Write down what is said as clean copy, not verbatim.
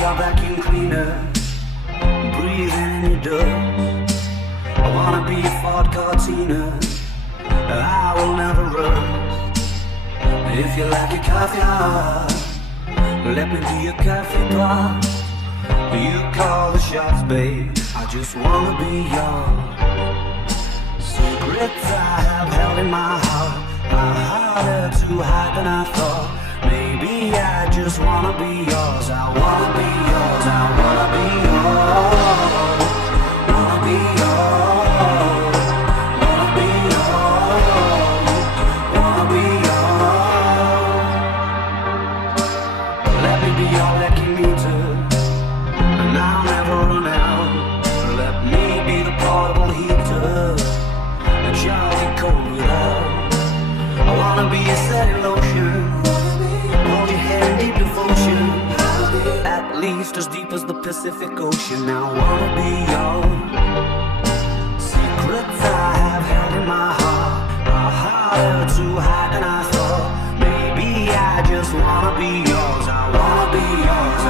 your vacuum cleaner, breathing in your dust. I wanna be a Ford Cortina, I will never rust. If you like your coffee hot, let me be your coffee pot. You call the shots, babe, I just wanna be yours. Secrets I have held in my heart are too high than I thought. Maybe I just wanna be yours. I wanna be yours. I wanna be yours. Wanna be yours. Wanna be yours. Wanna be yours. Let me be your lucky meter, and I'll never run out. Let me be the portable heater, a jolly cold out. I wanna be a setting lotion, hold your hand in deep devotion, at least as deep as the Pacific Ocean. I wanna be yours. Secrets I have held in my heart are too high than I thought. Maybe I just wanna be yours. I wanna be yours.